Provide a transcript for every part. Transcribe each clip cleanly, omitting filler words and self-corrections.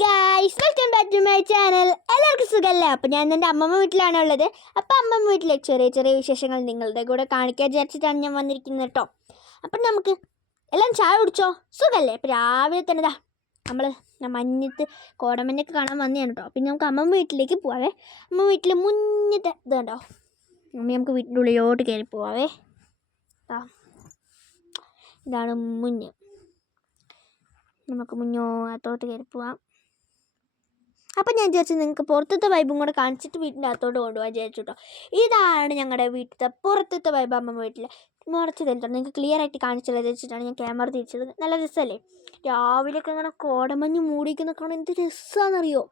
Guys, welcome back to my channel. എല്ലാവർക്കും സുഖമല്ലേ? അപ്പോൾ ഞാൻ എൻ്റെ അമ്മമ്മ വീട്ടിലാണുള്ളത്. അപ്പോൾ അമ്മമ്മ വീട്ടിലെ ചെറിയ ചെറിയ വിശേഷങ്ങൾ നിങ്ങളുടെ കൂടെ കാണിക്കാൻ വിചാരിച്ചിട്ടാണ് ഞാൻ വന്നിരിക്കുന്നത് കേട്ടോ. അപ്പം നമുക്ക് എല്ലാം ചായ കുടിച്ചോ? സുഖമല്ലേ? ഇപ്പോൾ രാവിലെ തന്നെ നമ്മൾ മഞ്ഞത്ത് കോടമഞ്ഞൊക്കെ കാണാൻ വന്നതാണ് കേട്ടോ. പിന്നെ നമുക്ക് അമ്മമ്മ വീട്ടിലേക്ക് പോവാവേ. അമ്മ വീട്ടിൽ മുന്നത്തെ ഇത് കണ്ടോ, നമുക്ക് വീട്ടിൻ്റെ ഉള്ളിലോട്ട് കയറി പോവാവേ. ഇതാണ് മുന്ന്. നമുക്ക് മുന്നോട്ടോട്ട് കയറി പോവാം. അപ്പം ഞാൻ വിചാരിച്ചു നിങ്ങൾക്ക് പുറത്തത്തെ വൈബും കൂടെ കാണിച്ചിട്ട് വീട്ടിൻ്റെ അകത്തോട്ട് കൊണ്ടുപോകാൻ വിചാരിച്ചു കേട്ടോ. ഇതാണ് ഞങ്ങളുടെ വീട്ടിലത്തെ പുറത്തത്തെ വൈബ്. അമ്മ വീട്ടിൽ മുറച്ച് തരുന്നുണ്ട്. നിങ്ങൾക്ക് ക്ലിയർ ആയിട്ട് കാണിച്ചുള്ളത് വെച്ചിട്ടാണ് ഞാൻ ക്യാമറ തിരിച്ചത്. നല്ല രസമല്ലേ? രാവിലെയൊക്കെ അങ്ങനെ കോടമഞ്ഞ് മൂടിക്കുന്ന കാണാൻ എന്ത് രസമാണെന്നറിയോ?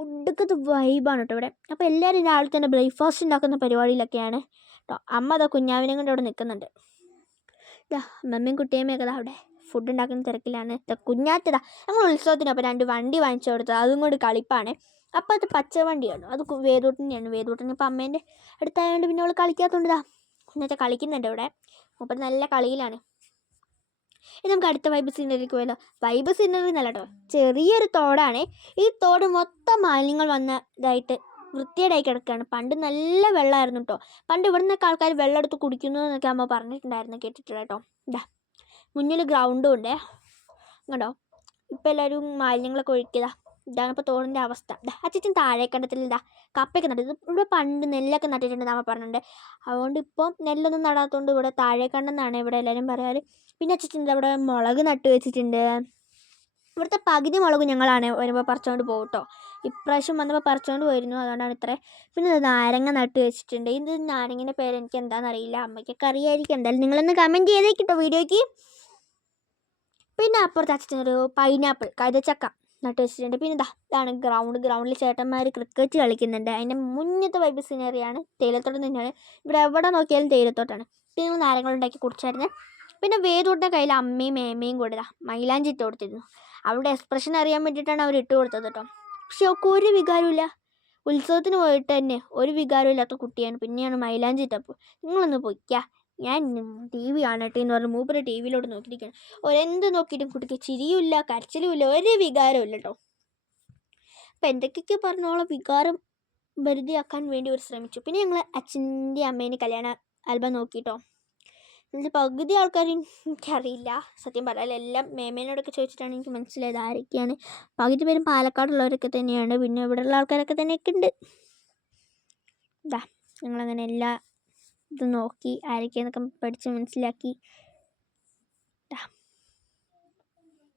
ഒടുക്കത്തെ വൈബാണ് കേട്ടോ ഇവിടെ. അപ്പോൾ എല്ലാവരും രാവിലെ തന്നെ ബ്രേക്ക്ഫാസ്റ്റ് ഉണ്ടാക്കുന്ന പരിപാടിയിലൊക്കെയാണ് കേട്ടോ. അമ്മ അതാ കുഞ്ഞാവിനെ കൊണ്ട് അവിടെ നിൽക്കുന്നുണ്ട്. അമ്മമ്മയും കുട്ടിയമ്മയൊക്കെ അവിടെ ഫുഡ് ഉണ്ടാക്കുന്ന തിരക്കിലാണ്. കുഞ്ഞാറ്റതാ ഞങ്ങൾ ഉത്സവത്തിന് അപ്പോൾ 2 വണ്ടി വാങ്ങിച്ചു കൊടുത്തത്. അതും കൊണ്ട് കളിപ്പാണ്. അപ്പോൾ അത് പച്ച വണ്ടിയാണ്. അത് വേദൂട്ടനെയാണ്. വേദൂട്ടന് ഇപ്പോൾ അമ്മേൻ്റെ അടുത്തായതുകൊണ്ട് പിന്നെ അവൾ കളിക്കാത്തതുകൊണ്ടാ കുഞ്ഞാറ്റ കളിക്കുന്നുണ്ട് ഇവിടെ. അപ്പോൾ നല്ല കളിയിലാണ്. ഇത് നമുക്ക് അടുത്ത വൈബ് സീനറിക്ക് പോയല്ലോ. വൈബ് സീനറി എന്നല്ല കേട്ടോ, ചെറിയൊരു തോടാണ്. ഈ തോട് മൊത്തം മാലിന്യങ്ങൾ വന്നതായിട്ട് വൃത്തിയേടായി കിടക്കുകയാണ്. പണ്ട് നല്ല വെള്ളമായിരുന്നു കേട്ടോ. പണ്ട് ഇവിടെ നിന്നൊക്കെ ആൾക്കാർ വെള്ളം എടുത്ത് കുടിക്കുന്നു എന്നൊക്കെ അമ്മ പറഞ്ഞിട്ടുണ്ടായിരുന്നു, കേട്ടിട്ടില്ല കേട്ടോ. മുന്നിൽ ഗ്രൗണ്ടും ഉണ്ട് കേട്ടോ. ഇപ്പോൾ എല്ലാവരും മാലിന്യങ്ങളൊക്കെ ഒഴിക്കുക. ഇതാണ് ഇപ്പോൾ തോടിൻ്റെ അവസ്ഥ. അച്ഛൻ താഴെ കണ്ടത്തിൽ കപ്പയൊക്കെ നട്ടത്. ഇവിടെ പണ്ട് നെല്ലൊക്കെ നട്ടിട്ടുണ്ടെന്ന് അമ്മ പറഞ്ഞിട്ടുണ്ട്. അതുകൊണ്ട് ഇപ്പോൾ നെല്ലൊന്നും നടാത്തതുകൊണ്ട് ഇവിടെ താഴെ കണ്ടെന്നാണ് ഇവിടെ എല്ലാവരും പറയാറ്. പിന്നെ അച്ഛൻ അവിടെ മുളക് നട്ട് വെച്ചിട്ടുണ്ട്. ഇവിടുത്തെ പകുതി മുളക് ഞങ്ങളാണ് വരുമ്പോൾ പറിച്ചുകൊണ്ട് പോകും കേട്ടോ. ഇപ്രാവശ്യം വന്നപ്പോൾ പറിച്ചുകൊണ്ട് പോയിരുന്നു, അതുകൊണ്ടാണ് ഇത്ര. പിന്നെ നാരങ്ങ നട്ട് വെച്ചിട്ടുണ്ട്. ഇത് നാരങ്ങൻ്റെ പേര് എനിക്ക് എന്താണെന്നറിയില്ല, അമ്മയ്ക്കൊക്കെ അറിയായിരിക്കും. എന്തായാലും നിങ്ങളൊന്ന് കമൻറ്റ് ചെയ്തേക്കിട്ടോ വീഡിയോയ്ക്ക്. പിന്നെ അപ്പുറത്ത് അച്ഛനൊരു പൈനാപ്പിൾ കൈതച്ചക്ക നട്ട് വെച്ചിട്ടുണ്ട്. പിന്നെ ഇതാണ് ഗ്രൗണ്ടിൽ ചേട്ടന്മാർ ക്രിക്കറ്റ് കളിക്കുന്നുണ്ട്. അതിൻ്റെ മുന്നത്തെ വൈബ് സീനറിയാണ്. തേയിലത്തോട്ടം തന്നെയാണ്. ഇവിടെ എവിടെ നോക്കിയാലും തേയിലത്തോട്ടാണ്. പിന്നെ ഞങ്ങൾ നാരങ്ങളുണ്ടാക്കി കുടിച്ചായിരുന്നു. പിന്നെ വേദൂട്ടിൻ്റെ കയ്യിൽ അമ്മയും മേമയും കൂടെ മൈലാഞ്ചി ഇട്ട് കൊടുത്തിരുന്നു. അവരുടെ എക്സ്പ്രഷൻ അറിയാൻ വേണ്ടിയിട്ടാണ് അവർ ഇട്ട് കൊടുത്തത് കേട്ടോ. പക്ഷെ അവൾക്ക് ഒരു വികാരമില്ല. ഉത്സവത്തിന് പോയിട്ട് തന്നെ ഒരു വികാരമില്ലാത്ത കുട്ടിയാണ്. പിന്നെയാണ് മൈലാഞ്ചി ഇട്ടപ്പോൾ. നിങ്ങളൊന്ന് പൊയ്ക്കുക, ഞാൻ TV കാണട്ടെ എന്ന് പറഞ്ഞ് മൂപ്പര് TV-യിലോട്ട് നോക്കിയിരിക്കുകയാണ്. ഒരെന്ത് നോക്കിയിട്ടും കുട്ടിക്ക് ചിരിയുമില്ല, കരച്ചിലുമില്ല, ഒരു വികാരവും ഇല്ല കേട്ടോ. അപ്പം എന്തൊക്കെയൊക്കെ പറഞ്ഞോളം വികാരം വെറുതെയാക്കാൻ വേണ്ടി അവർ ശ്രമിച്ചു. പിന്നെ ഞങ്ങൾ അച്ഛൻ്റെ അമ്മേൻ്റെ കല്യാണ ആൽബം നോക്കിയിട്ടോ. ഇതിൽ പകുതി ആൾക്കാരും എനിക്കറിയില്ല, സത്യം പറയാൻ. എല്ലാം മേമേനോടൊക്കെ ചോദിച്ചിട്ടാണ് എനിക്ക് മനസ്സിലായത് ആരൊക്കെയാണ്. പകുതി പേരും പാലക്കാടുള്ളവരൊക്കെ തന്നെയാണ്. പിന്നെ ഇവിടെയുള്ള ആൾക്കാരൊക്കെ തന്നെയൊക്കെ ഉണ്ട്. ഞങ്ങളങ്ങനെ എല്ലാ ഇത് നോക്കി ആരൊക്കെയെന്നൊക്കെ പഠിച്ച് മനസ്സിലാക്കി.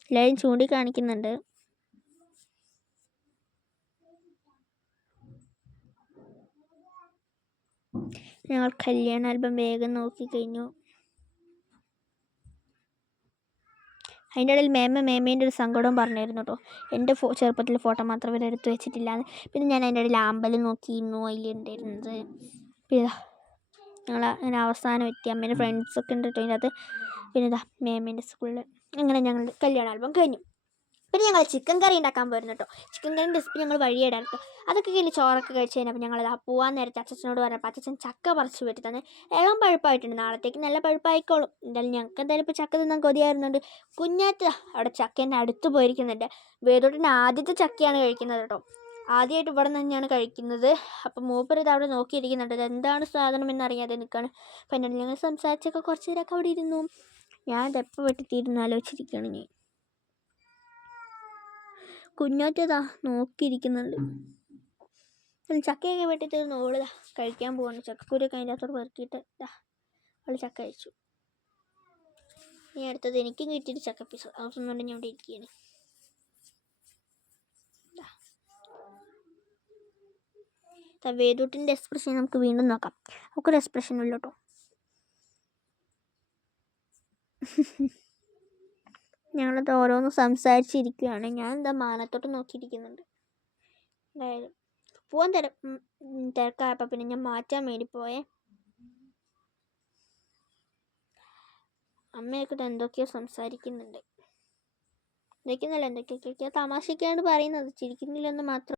എല്ലാവരും ചൂണ്ടിക്കാണിക്കുന്നുണ്ട്. ഞങ്ങൾ കല്യാണ ആൽബം വേഗം നോക്കിക്കഴിഞ്ഞു. അതിൻ്റെ ഇടയിൽ മേമേൻ്റെ ഒരു സങ്കടവും പറഞ്ഞിരുന്നു കേട്ടോ. എൻ്റെ ചെറുപ്പത്തിലെ ഫോട്ടോ മാത്രം ഇവർ എടുത്ത് വെച്ചിട്ടില്ലാന്ന്. പിന്നെ ഞാൻ അതിൻ്റെ ഇടയിൽ അമ്പലം നോക്കിയിരുന്നു, അതിലുണ്ടായിരുന്നത്. പിന്നെ ഞങ്ങൾ അങ്ങനെ അവസാനം എത്തി. അമ്മേൻ്റെ ഫ്രണ്ട്സൊക്കെ ഉണ്ട് കേട്ടോ അതിനകത്ത്. പിന്നെ മേമേൻ്റെ സ്കൂളിൽ. അങ്ങനെ ഞങ്ങളുടെ കല്യാണ ആൽബം കഴിഞ്ഞു. പിന്നെ ഞങ്ങൾ ചിക്കൻ കറി ഉണ്ടാക്കാൻ പോയിരുന്നു കേട്ടോ. ചിക്കൻ കറിൻ്റെ റെസിപ്പി ഞങ്ങൾ വഴിയിടാം കേട്ടോ. അതൊക്കെ കഴിഞ്ഞ് ചോറൊക്കെ കഴിച്ച് കഴിഞ്ഞപ്പോൾ ഞങ്ങൾ പോകാൻ നേരത്തെ അച്ഛനോട് പറഞ്ഞപ്പോൾ അച്ഛൻ ചക്ക പറിച്ച് വെട്ടി തന്നെ. ഇളം പഴുപ്പായിട്ടുണ്ട്, നാളത്തേക്ക് നല്ല പഴുപ്പായിക്കോളും. എന്തായാലും ഞങ്ങൾക്ക് എന്തായാലും ഇപ്പോൾ ചക്ക തിന്നാൻ കൊതിയായിരുന്നുണ്ട്. കുഞ്ഞാറ്റ അവിടെ ചക്കേൻ്റെ അടുത്ത് പോയിരിക്കുന്നുണ്ട്. വേദോട്ടിൻ്റെ ആദ്യത്തെ ചക്കയാണ് കഴിക്കുന്നത് കേട്ടോ. ആദ്യമായിട്ട് ഇവിടെ തന്നെയാണ് കഴിക്കുന്നത്. അപ്പം മൂപ്പർ ഇത് അവിടെ നോക്കിയിരിക്കുന്നുണ്ട്. ഇത് എന്താണ് സാധനം എന്നറിയാതെ നിൽക്കുകയാണ്. അപ്പം എന്നോട് ഞങ്ങൾ സംസാരിച്ചൊക്കെ കുറച്ച് നേരമൊക്കെ അവിടെ ഇരുന്നു. ഞാൻ ഇതെപ്പോൾ വെട്ടിത്തീരുന്ന് ആലോചിച്ചിരിക്കുകയാണ്. ഞാൻ കുഞ്ഞാറ്റതാ നോക്കിയിരിക്കുന്നുണ്ട്. ചക്കയൊക്കെ വെട്ടിത്തീർന്ന് ഓള് കഴിക്കാൻ പോവാണ്. ചക്കക്കൂരൊക്കെ അതിൻ്റെ അകത്തോട് പെറുക്കിയിട്ട് അവൾ ചക്ക കഴിച്ചു. ഇനി അടുത്തത് എനിക്കും കിട്ടിയിട്ട് ചക്ക പീസ്. അതൊന്നുകൊണ്ട് ഞാൻ ഇവിടെ ഇരിക്കുകയാണ്. വേദൂട്ടിൻ്റെ എക്സ്പ്രഷൻ നമുക്ക് വീണ്ടും നോക്കാം. നമുക്കൊരു എക്സ്പ്രഷൻ ഇല്ല കേട്ടോ. ഞങ്ങളത് ഓരോന്ന് സംസാരിച്ചിരിക്കുകയാണ്. ഞാൻ മാനത്തോട്ട് നോക്കിയിരിക്കുന്നുണ്ട്. അതായത് പോവാൻ തിരക്കായപ്പോൾ പിന്നെ ഞാൻ മാറ്റാൻ വേണ്ടി പോയേ. അമ്മയൊക്കെ എന്തൊക്കെയോ സംസാരിക്കുന്നുണ്ട്. എന്തൊക്കെയൊന്നുമല്ല, എന്തൊക്കെയൊക്കെയോ തമാശയൊക്കെയാണ് പറയുന്നത്. ചിരിക്കുന്നില്ലെന്ന് മാത്രം.